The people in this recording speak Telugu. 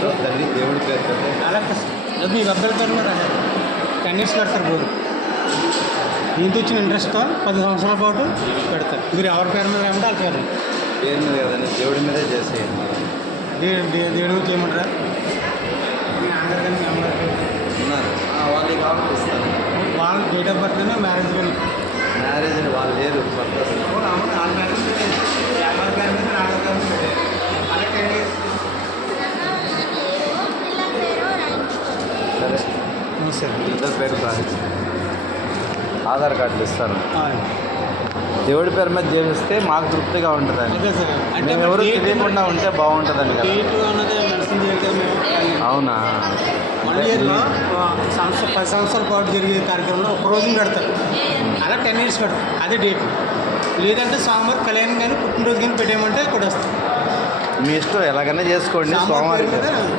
సో దాన్ని దేవుడి పేరుతో అలా మీకు అబ్బాయిల పేరు మీద 10 years పెడతారు గోరు. దీంతో వచ్చిన ఇంట్రెస్ట్తో 10 సంవత్సరాల పాటు పెడతారు. మీరు ఎవరి పేరు మీద ఏమంటే వాళ్ళ పేరు పేరు మీద కదండి, దేవుడి మీదే చేసేయండి. దేవుడు చేయమంటారా? మీ అందరు కానీ మీ అమ్మగారు ఉన్నారు వాళ్ళకి కావాలి ఇస్తాను. వాళ్ళ డేట్ ఆఫ్ బర్త్ కానీ మ్యారేజ్ కానీ మ్యారేజ్ అని వాళ్ళు లేదు పర్పస్. వాళ్ళ పేరు మీద ఎవరి పేరు మీద నాన్న పేరు మీద పెట్టారు. అలా 10 years. సరే సరే ఇద్దరు పేరు కాదు, ఆధార్ కార్డులు ఇస్తాను. ఆ, దేవుడి పేరు మీద చేపిస్తే మాకు తృప్తిగా ఉంటుందండి. అదే సార్. అంటే మేము ఎవరు తెలియకుండా ఉంటే బాగుంటుందండి కదా. డేట్ అన్నది మెన్షన్ చేయగలిగాం మేము. అవునా? 1 yearలో 10 సంవత్సరాల పాటు జరిగే కార్యక్రమంలో ఒక రోజున పెడతారు. అలా 10 years పెడతారు. అదే డేట్. లేదంటే సోమవారం కళ్యాణం కానీ పుట్టినరోజు కానీ పెట్టేయమంటే కొట్టేస్తాం. మీ ఇష్టం ఎలాగైనా చేసుకోండి. సోమవారం సోమవారం పేరు మీద